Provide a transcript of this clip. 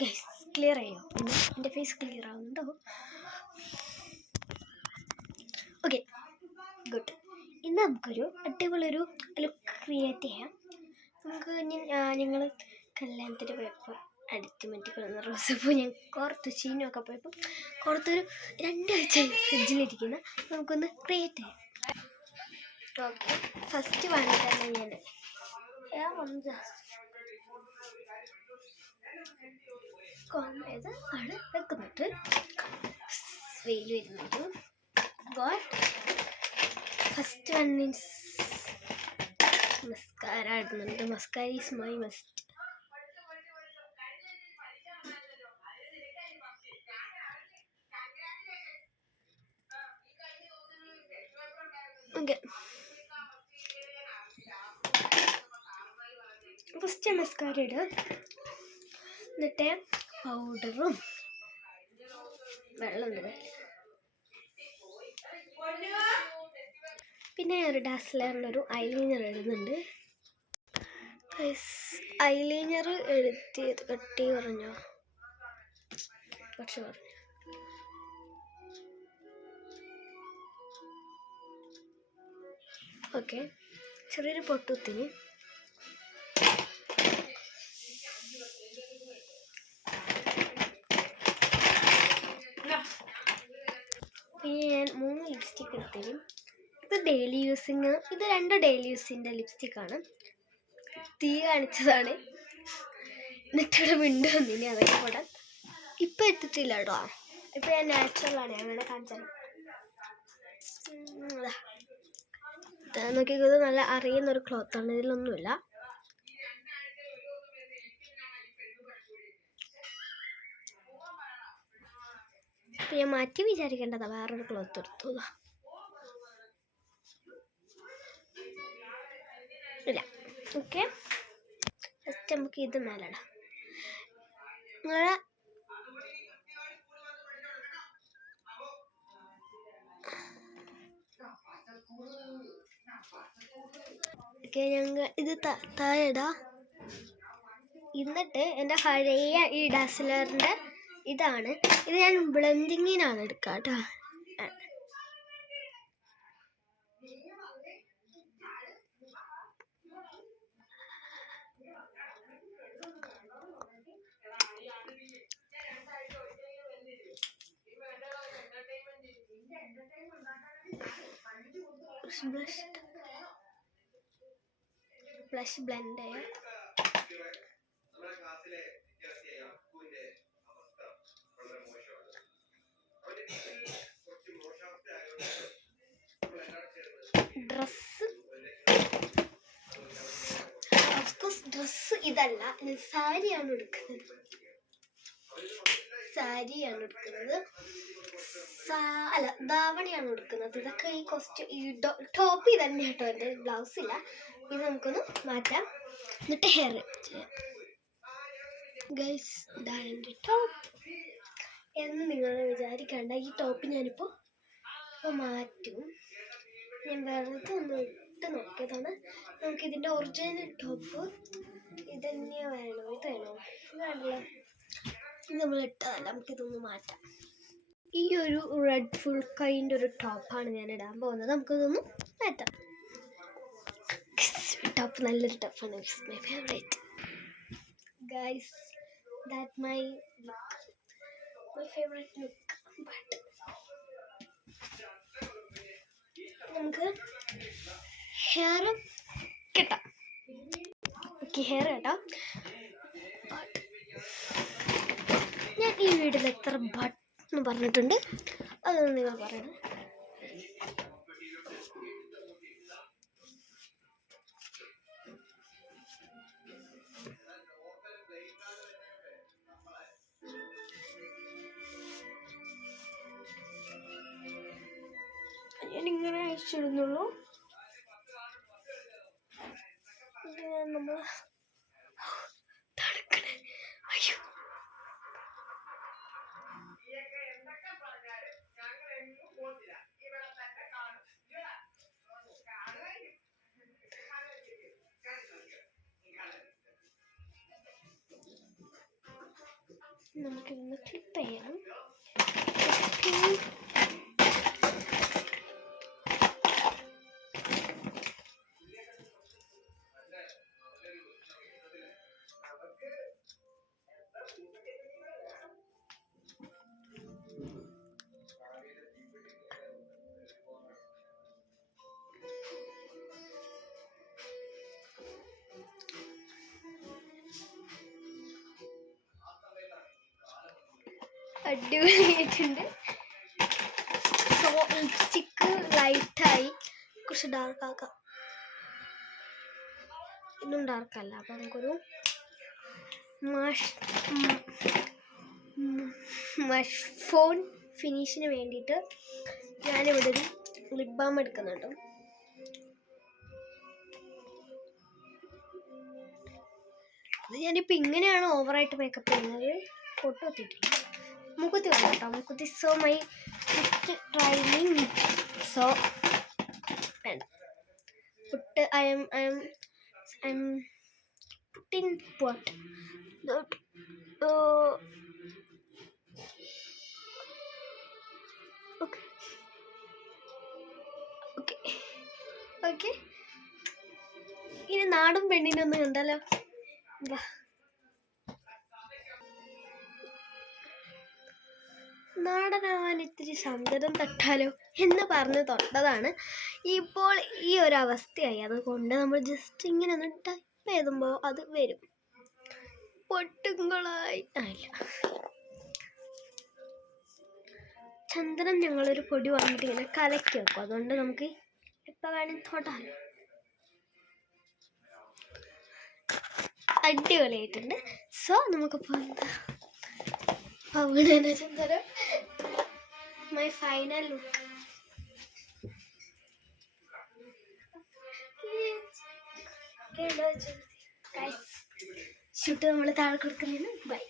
Guys clear ആയോ? എൻ്റെ face clear ആവുന്നുണ്ടോ? Okay, good. ഇന്ന് നമുക്കൊരു അടിപൊളിയൊരു ലുക്ക് ക്രിയേറ്റ് ചെയ്യാം. നമുക്ക് ഞങ്ങൾ കല്യാണത്തിന് പോയപ്പോൾ അടിച്ചു മാറ്റിക്കൊള്ളുന്ന റോസപ്പൂ ഞാൻ കുറച്ച് ചീനൊക്കെ പോയപ്പോൾ കുറച്ചൊരു 2 ആഴ്ച ഫ്രിഡ്ജിലിരിക്കുന്ന നമുക്കൊന്ന് ക്രിയേറ്റ് ചെയ്യാം. ഓക്കെ, ഫസ്റ്റ് വേണ്ടിയിട്ടാണ് ഞാൻ ഒന്ന് ജസ്റ്റ് ഇത് ആണ് വെക്കുന്നുണ്ട്. വെയിൽ വരുന്നുണ്ട്. ഫസ്റ്റ് വൺ മീൻസ് മസ്കാര ഇടുന്നുണ്ട്. Mascara is my must. Okay, first mascara ഇടുക. എന്നിട്ട് പൗഡറും വെള്ളമുണ്ട്. പിന്നെ ഒരു ഡാസ്ലറിനൊരു ഐലൈനർ എഴുതുന്നുണ്ട്. ഐലൈനർ എഴുതിയത് കട്ടി പറഞ്ഞോ? പക്ഷെ പറഞ്ഞു. ഓക്കെ, ചെറിയൊരു പൊട്ടുത്തിന് പിന്നെ ഞാൻ 3 ലിപ്സ്റ്റിക്ക് എടുത്തരും. ഇത് ഡെയിലി യൂസിങ്. ഇത് 2 ഡെയിലി യൂസിൻ്റെ ലിപ്സ്റ്റിക്കാണ്. തീ കാണിച്ചതാണ്. എന്നിട്ടിവിടെ വിണ്ടോ ഒന്നിനി അതൊക്കെ പോടാൻ ഇപ്പം ഇട്ടിട്ടില്ല കേട്ടോ. ഇപ്പം ഞാൻ നാച്ചുറലാണ്. ഞങ്ങളുടെ കാണിച്ചാൽ നോക്കിയത് നല്ല അറിയുന്നൊരു ക്ലോത്താണ്. ഇതിലൊന്നുമില്ല. അപ്പം ഞാൻ മാറ്റി വിചാരിക്കേണ്ടതാ, വേറൊരു ക്ലോത്ത് എടുത്തു. ഇല്ല. ഓക്കെ, ഫസ്റ്റ് നമുക്ക് ഇത് മേലിടാം. നിങ്ങളെ ഓക്കെ, ഞങ്ങൾ ഇത് താഴെ ഇടാം. എന്നിട്ട് എൻ്റെ പഴയ ഈ ഡാസ്ലറിൻ്റെ ഇതാണ്. ഇത് ഞാൻ ബ്ലെൻഡിങ്ങിനാണ് എടുക്കുക കേട്ടോ. ബ്ലഷ് ബ്ലെൻഡ് ചെയ്യാം. ഡ്രസ്സ് ഇതല്ല, ഞാൻ സാരിയാണ് എടുക്കുന്നത്. അല്ല, ധാവണിയാണ് എടുക്കുന്നത്. ഇതൊക്കെ ഈ ഈ ടോപ്പ് ഇതന്നെ കേട്ടോ. എൻ്റെ ബ്ലൗസ് ഇല്ല. ഇത് നമുക്കൊന്ന് മാറ്റാം. എന്നിട്ട് ഹെയർ ചെയ്യാം. ഗൈസ്, ഇതാണ് എൻ്റെ ടോപ്പ് എന്ന് നിങ്ങൾ വിചാരിക്കേണ്ട. ഈ ടോപ്പ് ഞാനിപ്പോൾ മാറ്റും. ഞാൻ വെറുതെ ഒന്ന് ഇട്ട് നോക്കിയതാണ്. നമുക്കിതിൻ്റെ ഒറിജിനൽ ടോപ്പ് ഇതന്നെയാ വേണോ? ഇത് വേണോ? വേണ്ടല്ലോ. ഇത് നമ്മൾ ഇട്ടതല്ല. നമുക്കിതൊന്ന് മാറ്റാം. ഈ ഒരു റെഡ് ഫുൾ കൈൻ്റെ ഒരു ടോപ്പാണ് ഞാൻ ഇടാൻ പോകുന്നത്. നമുക്കിതൊന്ന് മാറ്റാം. ടോപ്പ് നല്ലൊരു ടോപ്പാണ്. It's my favourite. Guys, that my look, my favourite look. But നമുക്ക് ഹെയർ കെട്ടാം. ഓക്കെ, ഹെയർ കെട്ടാം. ഞാൻ ഈ വീട്ടിൽ എത്ര ബട്ടെന്ന് പറഞ്ഞിട്ടുണ്ട് അതൊന്നും നിങ്ങൾ പറയണം. ഞാനിങ്ങനെ അയച്ചിടുന്നുള്ളൂ. നമ്മൾ തടുക്കണേ. അയ്യോ, നമുക്കിതൊന്ന് ക്ലിപ്പ് ചെയ്യണം. അടിപൊളിയായിട്ടുണ്ട്. സോ ലിപ്സ്റ്റിക്ക് ലൈറ്റായി, കുറച്ച് ഡാർക്ക് ആക്കാം. ഇന്നും ഡാർക്കല്ല. അപ്പം നമുക്കൊരു ഫോൺ ഫിനിഷിന് വേണ്ടിയിട്ട് ഞാനിവിടെ ഒരു ലിപ് ബാം എടുക്കുന്നുണ്ട്. അത് ഞാനിപ്പോൾ ഇങ്ങനെയാണ് ഓവറായിട്ട് മേക്കപ്പ് ചെയ്യുന്നത്. ഫോട്ടോ എത്തിയിട്ടില്ല. മുക്കുത്തി വേണം കേട്ടോ. മുക്കുത്തി so my first training. So വേണ്ട പുട്ട് ഐ എം പുട്ടിൻ പോട്ട്. Okay okay okay. ഇനി നാടും പെണ്ണിനൊന്നും കണ്ടല്ലോ. വാ, നാടനാവാൻ ഇത്തിരി സങ്കടം തട്ടാലോ എന്ന് പറഞ്ഞ് തൊട്ടതാണ്. ഇപ്പോൾ ഈ ഒരു അവസ്ഥയായി. അതുകൊണ്ട് നമ്മൾ ജസ്റ്റ് ഇങ്ങനെ ഒന്ന് ടൈപ്പ് ചെയ്തുമ്പോൾ അത് വരും. പൊട്ടുകളായി ആയില്ല. ചന്ദനം ഞങ്ങളൊരു പൊടി വാങ്ങിയിട്ട് ഇങ്ങനെ കലക്കി വെക്കും. അതുകൊണ്ട് നമുക്ക് എപ്പോൾ വേണമെങ്കിൽ തൊടാലോ. അടിപൊളിയായിട്ടുണ്ട്. സോ നമുക്കിപ്പോൾ എന്താ ചന്ദനം മൈ ഫൈനൽ ലുക്ക്. ഷൂട്ട് നമ്മൾ താഴെ കൊടുക്കുന്നതിന് ബൈ.